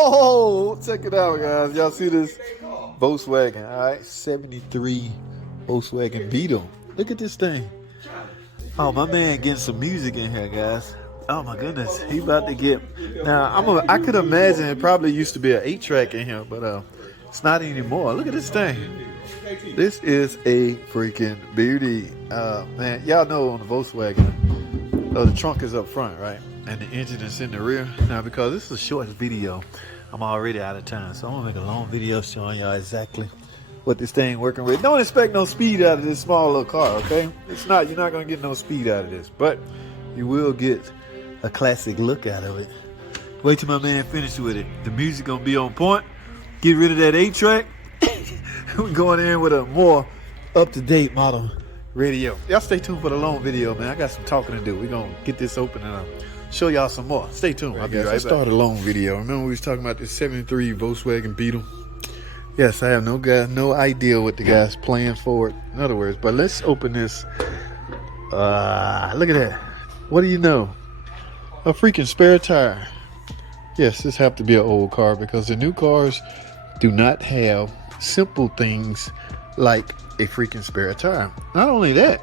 Oh, check it out, guys. Y'all see this Volkswagen? All right, 73 Volkswagen Beetle. Look at this thing. Oh, my man getting some music in here, guys. Oh my goodness, he about to get. Now I could imagine it probably used to be an 8-track in here, but it's not anymore. Look at this thing. This is a freaking beauty, man. Y'all know on the Volkswagen, the trunk is up front, right, and the engine is in the rear. Now because this is a short video, I'm already out of time, so I'm gonna make a long video showing y'all exactly what this thing working with. Don't expect no speed out of this small little car, okay? It's not. You're not gonna get no speed out of this, but you will get a classic look out of it. Wait till my man finishes with it. The music gonna be on point. Get rid of that 8-track. We're going in with a more up-to-date model radio. Y'all stay tuned for the long video, man. I got some talking to do. We're gonna get this open and show y'all some more. Stay tuned. I'll be right back. Start a long video. Remember we was talking about this 73 Volkswagen Beetle? Yes, I have no idea what the guy's playing for it. In other words, but let's open this. Look at that. What do you know? A freaking spare tire. Yes, this have to be an old car because the new cars do not have simple things like a freaking spare tire. Not only that,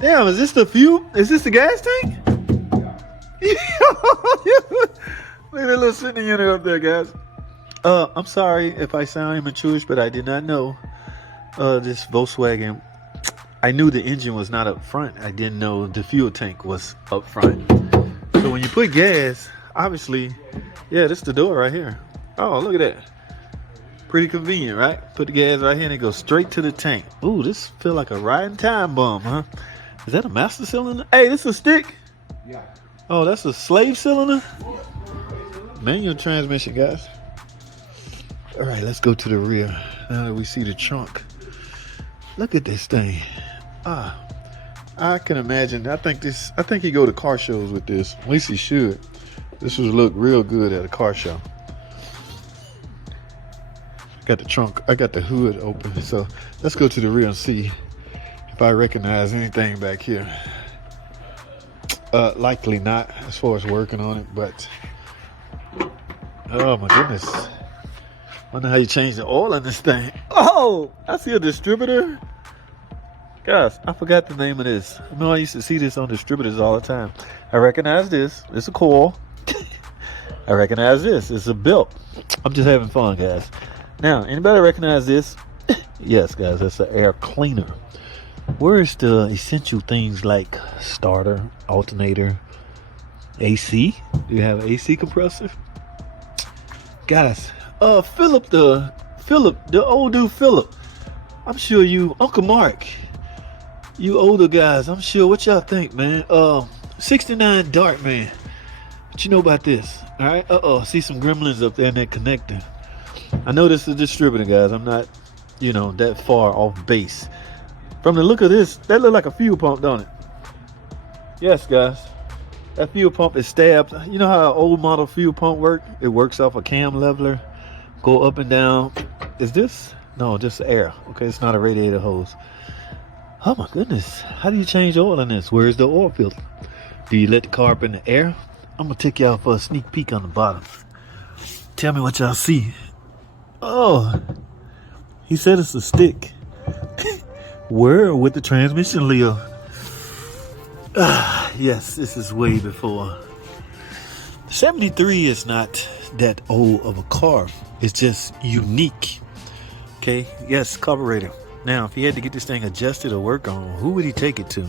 damn, is this the fuel? Is this the gas tank? Look at that little sitting unit up there, guys. I'm sorry if I sound immature, but I did not know this Volkswagen. I knew the engine was not up front. I didn't know the fuel tank was up front. So when you put gas, obviously, yeah, this is the door right here. Oh, look at that. Pretty convenient, right? Put the gas right here and it goes straight to the tank. Ooh, this feel like a riding time bomb, huh? Is that a master cylinder? Hey, this is a stick? Yeah. Oh, that's a slave cylinder? Manual transmission, guys. All right, let's go to the rear. Now that we see the trunk. Look at this thing. I can imagine. I think he go to car shows with this. At least he should. This would look real good at a car show. Got the trunk. I got the hood open. So let's go to the rear and see if I recognize anything back here. Likely not as far as working on it, but oh my goodness. Wonder how you change the oil in this thing. Oh, I see a distributor. Guys, I forgot the name of this. I know I used to see this on distributors all the time. I recognize this. It's a coil. I recognize this. It's a belt. I'm just having fun, guys. Now, anybody recognize this? Yes, guys, that's an air cleaner. Where's the essential things like starter, alternator, AC? Do you have an AC compressor? Guys, Philip, the old dude Philip. I'm sure you, Uncle Mark, you older guys, I'm sure, what y'all think, man? 69 Dart, man. What you know about this? All right, see some gremlins up there in that connector. I know this is a distributor, guys. I'm not, that far off base. From the look of this, that look like a fuel pump, don't it? Yes, guys. That fuel pump is stabbed. You know how an old model fuel pump work? It works off a cam leveler. Go up and down. Is this? No, just air. Okay, it's not a radiator hose. Oh my goodness. How do you change oil in this? Where's the oil filter? Do you let the car up in the air? I'm gonna take y'all for a sneak peek on the bottom. Tell me what y'all see. Oh, he said it's a stick. Where with the transmission lever? Yes, this is way before. 73 is not that old of a car. It's just unique. Okay, yes, carburetor. Now, if he had to get this thing adjusted or work on, who would he take it to?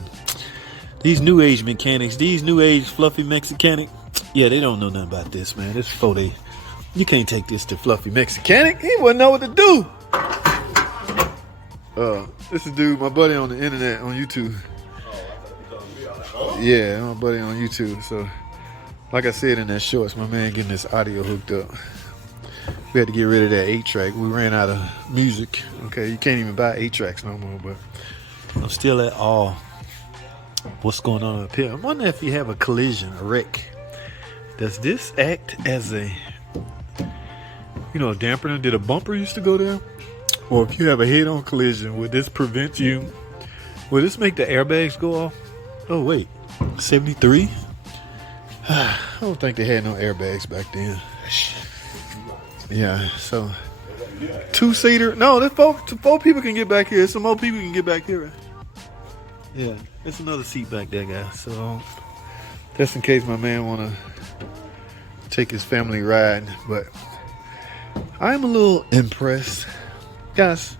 These new age mechanics, these new age fluffy Mexicanic, yeah, they don't know nothing about this, man. This before they, you can't take this to fluffy Mexicanic. He wouldn't know what to do. This is dude, my buddy on the internet, on YouTube. Yeah, my buddy on YouTube. So, like I said in that shorts, my man getting this audio hooked up. We had to get rid of that 8-track. We ran out of music. Okay, you can't even buy 8-tracks no more, but I'm still at awe. What's going on up here? I'm wondering if you have a collision, a wreck. Does this act as a, dampener? Did a bumper used to go there? Or if you have a head-on collision, would this prevent you? Would this make the airbags go off? Oh, wait. 73? I don't think they had no airbags back then. Yeah, so 2-seater. No, there's four people can get back here. Some more people can get back here. Right? Yeah, there's another seat back there, guys. So just in case my man wanna take his family ride. But I'm a little impressed, guys.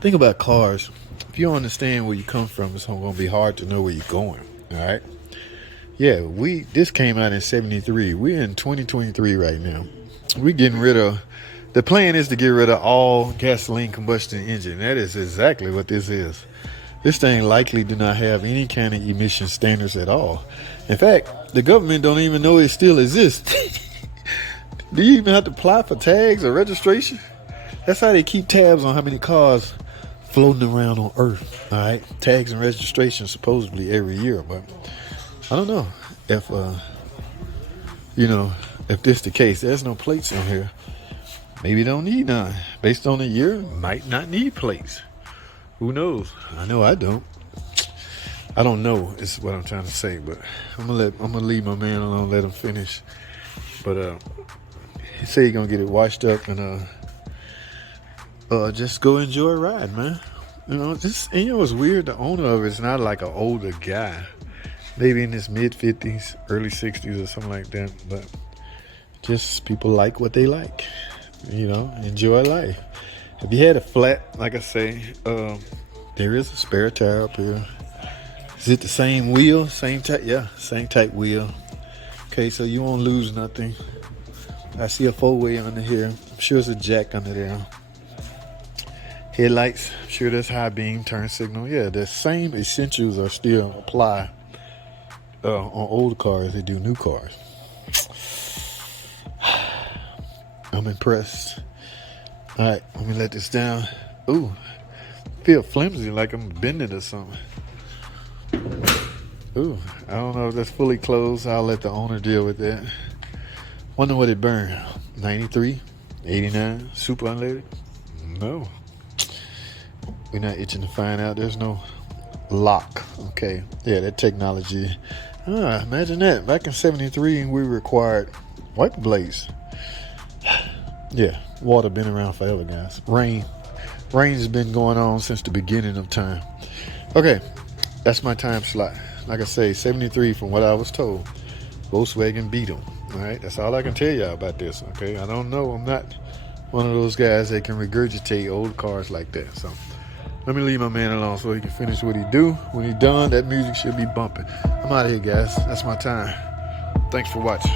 Think about cars. If you don't understand where you come from, it's gonna be hard to know where you're going. All right. Yeah, this came out in '73. We're in 2023 right now. We're getting rid of. The plan is to get rid of all gasoline combustion engine. That is exactly what this is. This thing likely do not have any kind of emission standards at all. In fact, the government don't even know it still exists. Do you even have to apply for tags or registration? That's how they keep tabs on how many cars floating around on Earth. All right, tags and registration supposedly every year, but I don't know if if this the case. There's no plates on here. Maybe don't need none. Based on the year, might not need plates. Who knows? I know I don't. I don't know is what I'm trying to say, but I'm gonna leave my man alone, let him finish. But he said he's gonna get it washed up and just go enjoy a ride, man. It's weird. The owner of it's not like an older guy, maybe in his mid-50s, early 60s or something like that. But just people like what they like. Enjoy life. If you had a flat, like I say, there is a spare tire up here. Is it the same wheel? Same type? Yeah, same type wheel. Okay, so you won't lose nothing. I see a 4-way under here. I'm sure there's a jack under there. Headlights, I'm sure there's high beam, turn signal. Yeah, the same essentials are still apply on old cars they do new cars. I'm impressed. All right, let me let this down. Ooh, feel flimsy, like I'm bending or something. Ooh, I don't know if that's fully closed. I'll let the owner deal with that. Wonder what it burned. 93, 89, super unleaded? No. We're not itching to find out. There's no lock. Okay, yeah, that technology. Imagine that. Back in '73, we required wiper blades. Yeah, water been around forever, guys. Rain's been going on since the beginning of time. Okay, that's my time slot. Like I say, 73 from what I was told. Volkswagen Beetle. All right, that's all I can tell y'all about this. Okay, I don't know. I'm not one of those guys that can regurgitate old cars like that. So let me leave my man alone so he can finish what he do. When he done, that music should be bumping. I'm out of here, guys. That's my time. Thanks for watching.